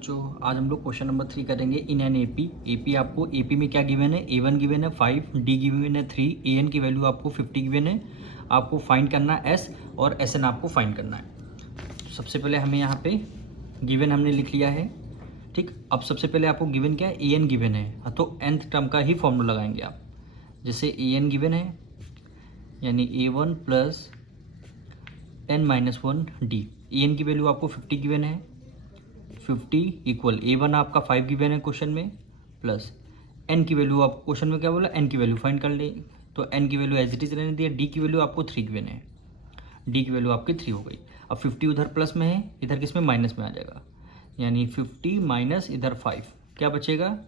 जो आज हम लोग क्वेश्चन नंबर 3 करेंगे इन एन एपी। एपी आपको एपी में क्या गिवन है, A1 गिवन है 5, डी गिवन है 3, एन की वैल्यू आपको 50 गिवन है। आपको फाइंड करना है एस और एस एन आपको फाइंड करना है। तो सबसे पहले हमें यहाँ पे गिवन हमने लिख लिया है, ठीक। अब सबसे पहले आपको गिवन क्या है, ए एन गिवन है, तो nth टर्म का ही फॉर्मूला लगाएंगे आप। जैसे ए एन गिवन है यानी A1 plus n-1 D. A N की वैल्यू आपको 50 गिवन है, 50 इक्वल A1 आपका 5 गिवन है क्वेश्चन में, प्लस n की वैल्यू आपको क्वेश्चन में क्या बोला, n की वैल्यू फाइंड कर ले, तो n की वैल्यू एज इट इज रहने दिया। d की वैल्यू आपको 3 गिवन है, d की वैल्यू आपकी 3 हो गई। अब 50 उधर प्लस में है, इधर किस में माइनस में आ जाएगा, यानी 50 माइनस इधर 5 क्या बचेगा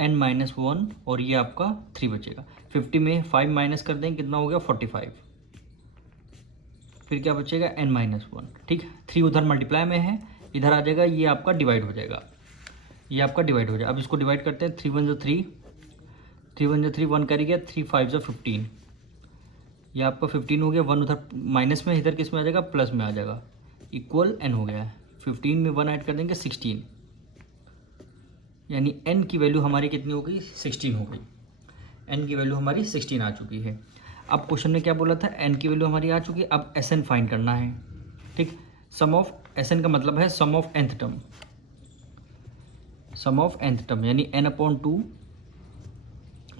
n-1 और ये आपका 3 बचेगा। 50 में 5 माइनस कर देंगे कितना हो गया 45, फिर क्या बचेगा n-1, ठीक। 3 उधर मल्टीप्लाई में है, इधर आ जाएगा, ये आपका डिवाइड हो जाएगा, ये आपका डिवाइड हो जाएगा। अब इसको डिवाइड करते हैं, 3 1 3, 3 1 3, 1 कैरी गया, 3 5 15, ये आपका 15 हो गया। 1 उधर माइनस में, इधर किस में आ जाएगा प्लस में आ जाएगा, इक्वल n हो गया है। 15 में 1 ऐड कर देंगे 16, यानी n की वैल्यू हमारी कितनी हो गई 16 हो गई। n की वैल्यू हमारी 16 आ चुकी है। अब क्वेश्चन में क्या बोला था, n की वैल्यू हमारी आ चुकी है, अब Sn फाइंड करना है, ठीक। सम ऑफ Sn का मतलब है sum of nth term, sum of nth term यानी n/2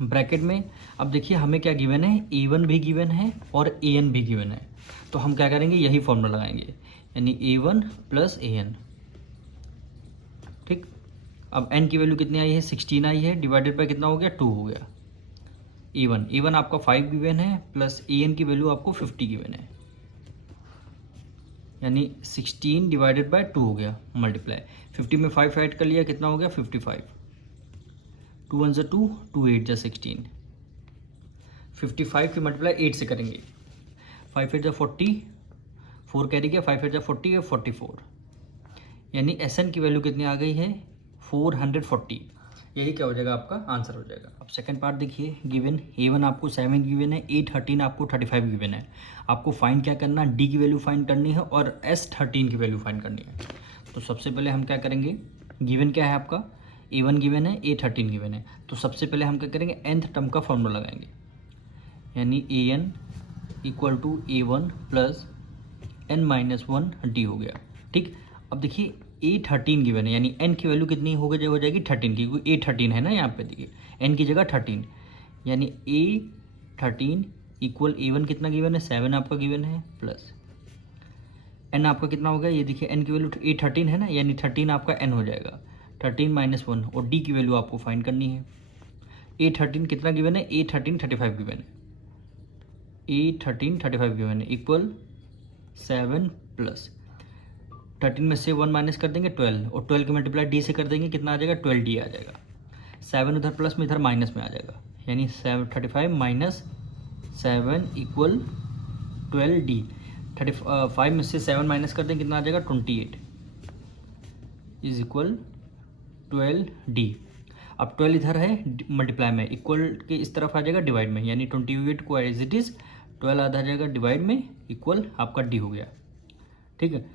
ब्रैकेट में। अब देखिए हमें क्या गिवन है, A1 भी गिवन है और An भी गिवन है, तो हम क्या करेंगे यही फॉर्मूला लगाएंगे, यानी A1 प्लस An, ठीक। अब n की वैल्यू कितनी आई है 16 आई है, डिवाइडेड बाय कितना हो गया 2 हो गया। A1 आपका 5 गिवन है, प्लस An की वैल्यू आपको 50 गिवन है, यानी 16 डिवाइडेड बाय 2 हो गया मल्टीप्लाई। 50 में 5 ऐड कर लिया कितना हो गया 55, 2 1 2, 2 8 16, 55 की मल्टीप्लाई 8 से करेंगे, 5 8 40, 4 कैरी गया, 5 8 40 है 44, यानी Sn की वैल्यू कितनी आ गई है 440। यही क्या हो जाएगा आपका आंसर हो जाएगा। अब सेकंड पार्ट देखिए, गिवन A1 आपको 7 गिवन है, A13 आपको 35 गिवन है। आपको फाइंड क्या करना है, D की वैल्यू फाइंड करनी है और S13 की वैल्यू फाइंड करनी है। तो सबसे पहले हम क्या करेंगे, गिवन क्या है आपका A1 गिवन है, A13 गिवन है, तो सबसे पहले हम क्या करेंगे nth टर्म का फॉर्मूला लगाएंगे, यानी An equal to A1 plus n-1 D हो गया, ठीक। अब देखिए A13 गिवन है, यानी n की वैल्यू कितनी हो जाएगी 13 की, क्योंकि A13 है ना यहाँ पे, देखिए n की जगह 13, यानी A13 इक्वल A1 कितना गिवन है 7 आपका गिवन है, प्लस n आपका कितना हो गया, ये देखिए n की वैल्यू A13 है ना, यानी 13 आपका n हो जाएगा, 13 - 1, और D की वैल्यू आपको फाइंड करनी है। A13 कितना गिवन है, A13 35 गिवन है, A13 35 गिवन है, इक्वल 7 प्लस 13 में से 1 माइनस कर देंगे 12, और 12 की मल्टीप्लाई D से कर देंगे कितना आ जाएगा 12D आ जाएगा। 7 उधर प्लस में इधर माइनस में आ जाएगा, यानी 35 माइनस 7 इक्वल 12D। 35 में से 7 माइनस कर देंगे कितना आ जाएगा 28 इज इक्वल 12D। अब 12 इधर है मल्टीप्लाई में, इक्वल के इस तरफ आ जाएगा डिवाइड में, यानी 28 को एज इट इज 12 आधा जाएगा डिवाइड में, इक्वल आपका D हो गया, ठीक है।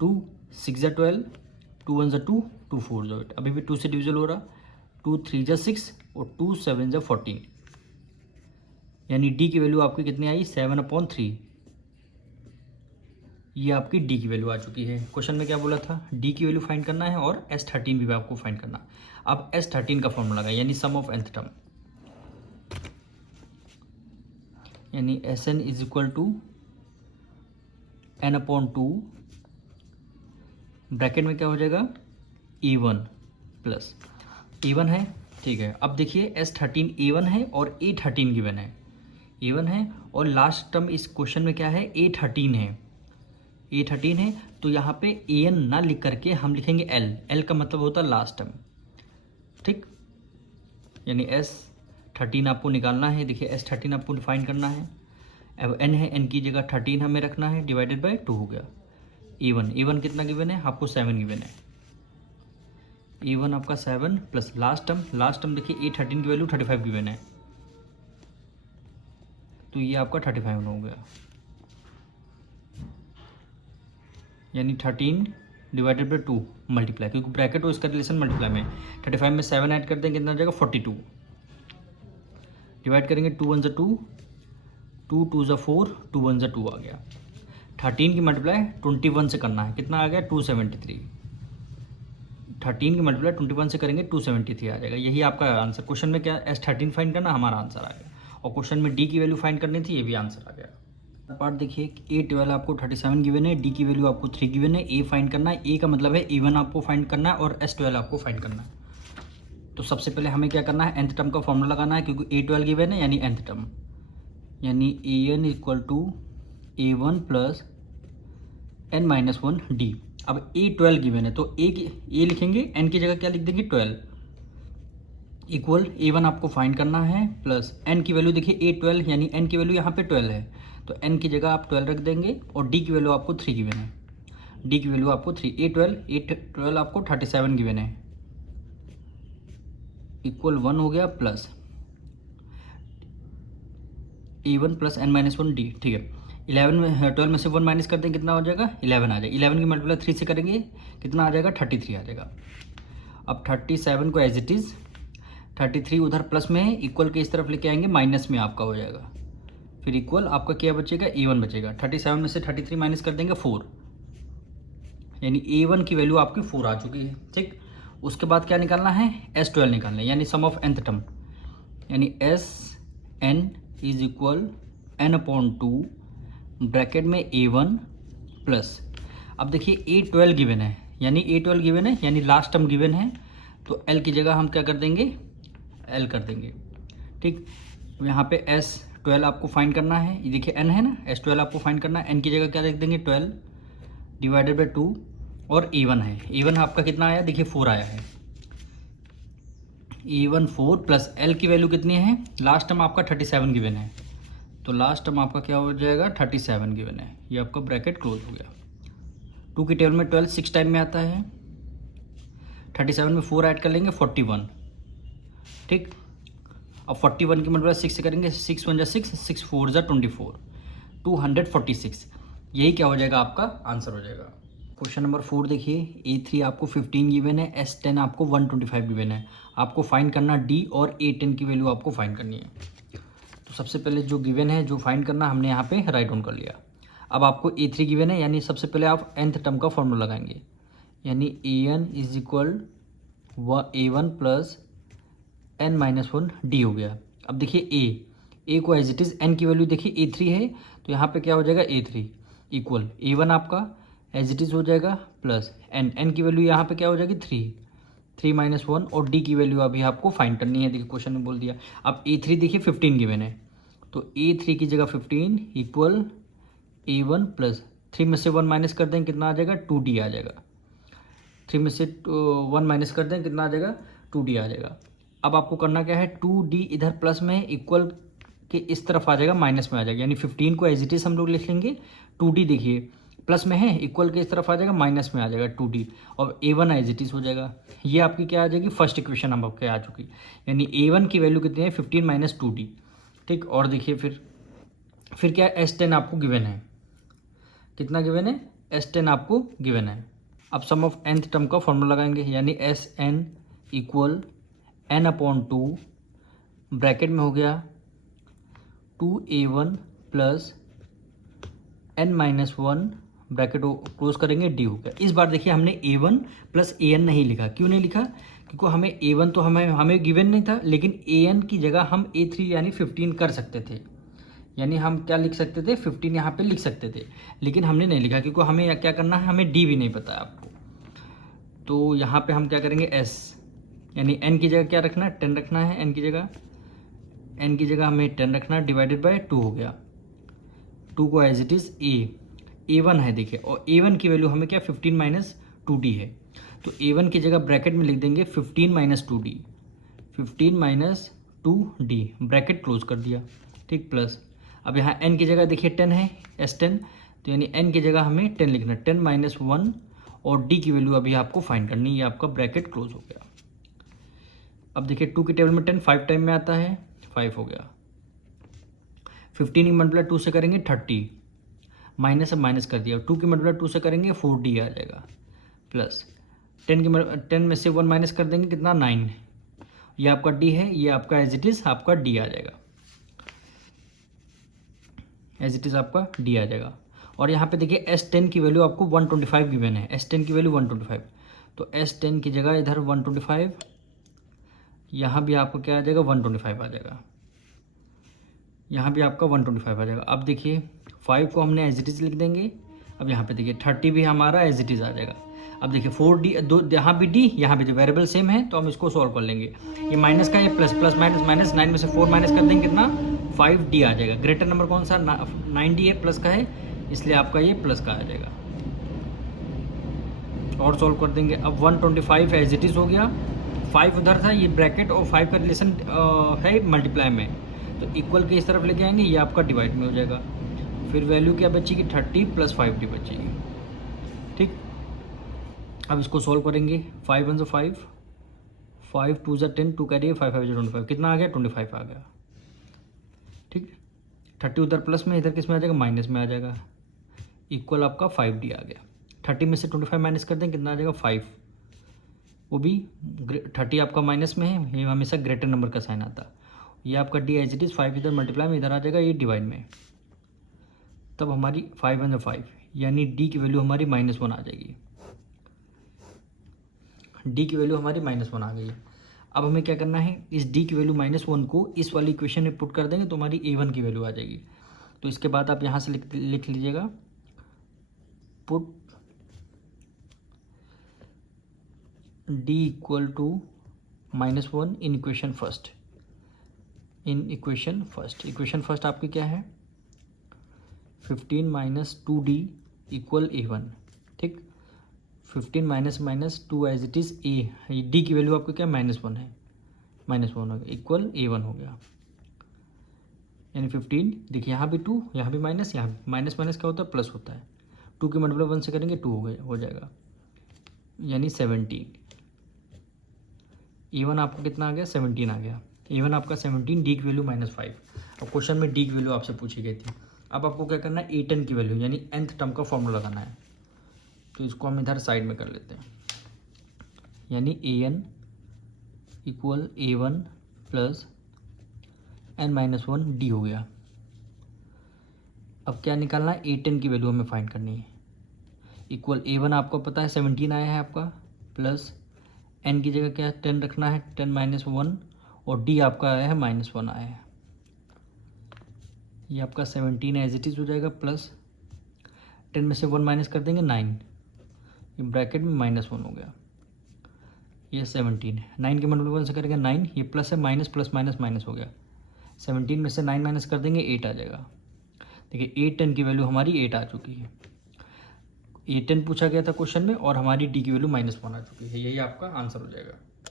2 6 12, 2 1 2, 2 4 8, अभी भी 2 से डिविजल हो रहा, 2 3 6 और 2 7 14, यानी D की वैल्यू आपकी कितनी आई 7/3, ये आपकी D की वैल्यू आ चुकी है। क्वेश्चन में क्या बोला था, D की वैल्यू फाइंड करना है और S13 भी आपको फाइंड करना। अब S13 का फॉर्मूला लगाए, यानी सम ऑफ nth टर्म, यानी Sn is equal to n/2 bracket में क्या हो जाएगा A1 प्लस A1 है, ठीक है। अब देखिए S13 A1 है और A13 गिवन है, A1 है और लास्ट टर्म इस क्वेश्चन में क्या है A13 है, A13 है, तो यहाँ पे An ना लिख करके हम लिखेंगे L का मतलब होता है लास्ट टर्म, ठीक। यानी S13 आपको निकालना है, देखिए S13 आपको डिफाइन करना है। अब n है, n की जगह 13 हमें रखना है, डिवाइडेड बाय 2 हो गया। A1 कितना गिवन है आपको 7 गिवन है, A1 आपका 7 प्लस लास्ट टर्म देखिए A13 की वैल्यू 35 गिवन है, तो ये आपका 35 हो गया, यानी 13 डिवाइडेड बाई 2 मल्टीप्लाई, क्योंकि ब्रैकेट और इसका रिलेशन मल्टीप्लाई में। 35 में 7 ऐड करते हैं कितना हो जाएगा 42। डिवाइड करेंगे 2 1 2, 2 2 4, 2 1 2 आ गया। 13 की मल्टीप्लाई 21 से करना है, कितना आ गया 273। 13 की मल्टीप्लाई 21 से करेंगे 273 आ जाएगा। यही आपका आंसर। क्वेश्चन में क्या S13 फाइंड करना, हमारा आंसर आ गया। और क्वेश्चन में D की वैल्यू फाइंड करनी थी, ये भी आंसर आ गया। पार्ट देखिए, A12 आपको 37 गिवन है, D की वैल्यू आपको 3 गिवन है, A फाइंड करना है। A का मतलब है A1 आपको फाइंड करना है और S12 आपको फाइंड करना है। तो सबसे पहले हमें क्या करना है, nth टर्म का फॉर्मूला लगाना है, क्योंकि A12 गिवन है यानी nth टर्म, यानी AN equal to A1 plus n-1 D। अब A12 गिवन है तो A लिखेंगे, n की जगह क्या लिख देंगे 12, इक्वल A1 आपको फाइंड करना है प्लस n की वैल्यू देखिए A12 यानी n की वैल्यू यहाँ पे 12 है, तो n की जगह आप 12 रख देंगे और D की वैल्यू आपको 3 गिवन है। D की वैल्यू आपको 3, A12 आपको 37 गिवन है, इक्वल 1 हो गया plus A1 plus n-1 D। ठीक है, 12 में से 1 माइनस कर दें कितना हो जाएगा 11 आ जाएगा। 11 की मल्टीप्लाई 3 से करेंगे कितना आ जाएगा 33 आ जाएगा। अब 37 को एज इट इज़ 33 उधर प्लस में है, इक्वल के इस तरफ लेके आएंगे, माइनस में आपका हो जाएगा, फिर इक्वल आपका क्या बचेगा A1 बचेगा। 37 में से 33 माइनस कर देंगे 4, यानी A1 की वैल्यू आपकी 4 आ चुकी है। ठीक, उसके बाद क्या निकालना है S12 निकालना है, यानी सम ऑफ nth टर्म, यानी SN is equal n/2 bracket में A1 प्लस, अब देखिए A12 गिवन है, यानी लास्ट टर्म गिवन है, तो L की जगह हम क्या कर देंगे L कर देंगे। ठीक, यहाँ पे S12 आपको फाइंड करना है, ये देखिए n है ना, S12 आपको फाइंड करना है, n की जगह क्या लिख देंगे 12 डिवाइडेड बाई 2 और A1 है, A1 आपका कितना आया देखिए 4 आया है, A1 4 प्लस L की वैल्यू कितनी है, लास्ट टर्म आपका 37 गिवन है, तो लास्ट टर्म आपका क्या हो जाएगा 37 गिवन है, ये आपका ब्रैकेट क्लोज हो गया। 2 की टेबल में 12 6 टाइम में आता है, 37 में 4 ऐड कर लेंगे 41। ठीक, अब 41 की मल्टीप्लाई 6 से करेंगे, 6 1 6, 6 4 24, 246। यही क्या हो जाएगा आपका आंसर हो जाएगा। क्वेश्चन नंबर 4 देखिए, A3 आपको 15 गिवन है, S10 आपको 125 गिवन है, आपको फाइंड करना D और A10 की वैल्यू आपको फाइंड करनी है। तो सबसे पहले जो गिवन है जो फाइंड करना हमने यहाँ पे राइट डाउन कर लिया। अब आपको A3 गिवन है, यानी सबसे पहले आप nth टर्म का फॉर्मूला लगाएंगे, यानी AN is equal A1 plus n-1 D हो गया। अब देखिए A को एज इट इज़ n की वैल्यू देखिए A3 है, तो यहाँ पे क्या हो जाएगा A3 इक्वल A1 आपका एज इट इज़ हो जाएगा प्लस n की वैल्यू यहाँ पे क्या हो जाएगी 3-1 और D की वैल्यू अभी आपको फाइंड करनी है, देखिए क्वेश्चन में बोल दिया। अब A3 देखिए 15 गिवन है, तो A3 की जगह 15 इक्वल A1 प्लस 3 में से 1 माइनस कर दें कितना आ जाएगा 2D आ जाएगा। 3 में से 1 माइनस कर दें कितना आ जाएगा 2D आ जाएगा। अब आपको करना क्या है 2D इधर प्लस में इक्वल के इस तरफ आ जाएगा, माइनस में आ जाएगा, यानी 15 को एज इट इज़ हम लोग लिख लेंगे। 2D देखिए प्लस में है, इक्वल के इस तरफ आ जाएगा, माइनस में आ जाएगा 2D, और A1 एज इट इज़ हो जाएगा। ये आपकी क्या आ जाएगी फर्स्ट इक्वेशन हम आपके आ चुकी, यानी A1 की वैल्यू कितनी है 15 माइनस 2D। ठीक, और देखिए फिर क्या S10 आपको गिवन है, कितना गिवन है S10 आपको गिवन है। अब सम ऑफ nth टर्म का फॉर्मूला लगाएंगे, यानी SN इक्वल n/2 ब्रैकेट में हो गया 2A1 plus n-1 bracket close करेंगे D हो गया। इस बार देखिए हमने A1 प्लस AN नहीं लिखा, क्यों नहीं लिखा, क्योंकि हमें A1 तो हमें गिवन नहीं था, लेकिन AN की जगह हम A3 यानी 15 कर सकते थे, यानी हम क्या लिख सकते थे 15 यहाँ पे लिख सकते थे, लेकिन हमने नहीं लिखा क्योंकि हमें क्या करना है, हमें D भी नहीं पता है आपको। तो यहाँ पे हम क्या करेंगे S, यानी n की जगह क्या रखना है 10 रखना है, n की जगह हमें 10 रखना है, डिवाइडेड बाय 2 हो गया। 2 को एज इट इज़ A1 है देखिए, और A1 की वैल्यू हमें क्या 15 माइनस 2D है, तो A1 की जगह ब्रैकेट में लिख देंगे 15 minus 2D, 15 minus 2D bracket close कर दिया। ठीक, प्लस अब यहाँ n की जगह देखिए 10 है S10, तो यानी n की जगह हमें 10 लिखना है, 10 माइनस 1 और D की वैल्यू अभी आपको फाइंड करनी है, ये आपका ब्रैकेट क्लोज हो गया। अब देखिए 2 की टेबल में 10 5 टाइम में आता है, 5 हो गया। 15 की मल्टीप्लाई 2 से करेंगे 30, माइनस अब माइनस कर दिया, 2 की मल्टीप्लाई 2 से करेंगे 4D आ जाएगा, प्लस 10 में से 1 माइनस कर देंगे कितना 9, ये आपका डी है, ये आपका एज इट इज़ आपका डी आ जाएगा, एज इट इज़ आपका डी आ जाएगा। और यहाँ पे देखिए S10 की वैल्यू आपको 125 गिवन है, S10 की वैल्यू 125, तो S10 की जगह इधर 125, यहाँ भी आपको क्या आ जाएगा 125 आ जाएगा, यहाँ भी आपका 125 आ जाएगा। अब देखिए 5 को हमने एज इट इज़ लिख देंगे। अब यहाँ पे देखिए 30 भी हमारा एज इट इज़ आ जाएगा। अब देखिए 4D, दो यहाँ भी डी, यहाँ भी वेरिएबल सेम है, तो हम इसको सॉल्व कर लेंगे। ये माइनस का, ये प्लस, प्लस माइनस माइनस, 9 में से 4 माइनस कर देंगे कितना 5D आ जाएगा। ग्रेटर नंबर कौन सा 9D है, प्लस का है, इसलिए आपका ये प्लस का आ जाएगा। और सॉल्व कर देंगे। अब 125 एज इट इज़ हो गया, 5 उधर था, ये ब्रैकेट और 5 का रिलेशन है मल्टीप्लाई में, तो इक्वल के इस तरफ लेके आएंगे, ये आपका डिवाइड में हो जाएगा। फिर वैल्यू क्या बचेगी 30 प्लस 5D बचेगी। ठीक, अब इसको सॉल्व करेंगे। 5 1 5, 5 2 10, 2 कैरी 5 5 25, कितना आ गया 25 आ गया। ठीक, 30 उधर प्लस में, इधर किस में आ जाएगा माइनस में आ जाएगा, इक्वल आपका 5D आ गया। 30 में से 25 माइनस कर दें कितना आ जाएगा 5, वो भी 30 आपका माइनस में है, ये हमेशा ग्रेटर नंबर का साइन आता। ये आपका डी एज इट इज़ 5 इधर मल्टीप्लाई में इधर आ जाएगा, ये डिवाइड में, तब हमारी 5 1 5, यानी डी की वैल्यू हमारी -1 आ जाएगी। डी की वैल्यू हमारी -1 आ गई। अब हमें क्या करना है, इस डी की वैल्यू -1 को इस वाली इक्वेशन में पुट कर देंगे तो हमारी A1 की वैल्यू आ जाएगी। तो इसके बाद आप यहाँ से लिख लीजिएगा, put D equal to -1 in equation first. In equation first, equation first आपकी क्या है 15 माइनस 2D इक्वल A1। ठीक, 15 minus minus 2 as it is a, D की वैल्यू आपको क्या -1 है, -1 हो गया, इक्वल A1 हो गया। यानी 15, देखिए यहाँ भी 2, यहाँ भी माइनस, यहाँ भी माइनस, माइनस क्या होता है प्लस होता है, 2 की मल्टीप्लाई 1 से करेंगे 2 हो जाएगा, यानी 17। A1 आपको कितना आ गया 17 आ गया। A1 आपका 17, डी की वैल्यू -5। अब क्वेश्चन में डी की वैल्यू आपसे पूछी गई थी। अब आपको क्या करना है A10 की वैल्यू यानी nth टर्म का फॉर्मूला लगाना है, तो इसको हम इधर साइड में कर लेते हैं, यानी AN equal A1 plus n-1 D हो गया। अब क्या निकालना है A10 की वैल्यू हमें फाइंड करनी है, इक्वल A1 आपको पता है 17 आया है आपका, प्लस n की जगह क्या 10 रखना है, 10 - 1, और d आपका आया है -1 आया है, ये आपका 17 एज इट इज़ हो जाएगा, प्लस 10 में से 1 माइनस कर देंगे 9, ये ब्रैकेट में -1 हो गया, ये 17 है, 9 के मल्टीप्लाई 1 से करेंगे 9, ये प्लस है, माइनस प्लस माइनस माइनस हो गया, 17 में से 9 माइनस कर देंगे 8 आ जाएगा। देखिए A10 की वैल्यू हमारी 8 आ चुकी है। A10 पूछा गया था क्वेश्चन में, और हमारी डी की वैल्यू -1 आ चुकी है, यही आपका आंसर हो जाएगा।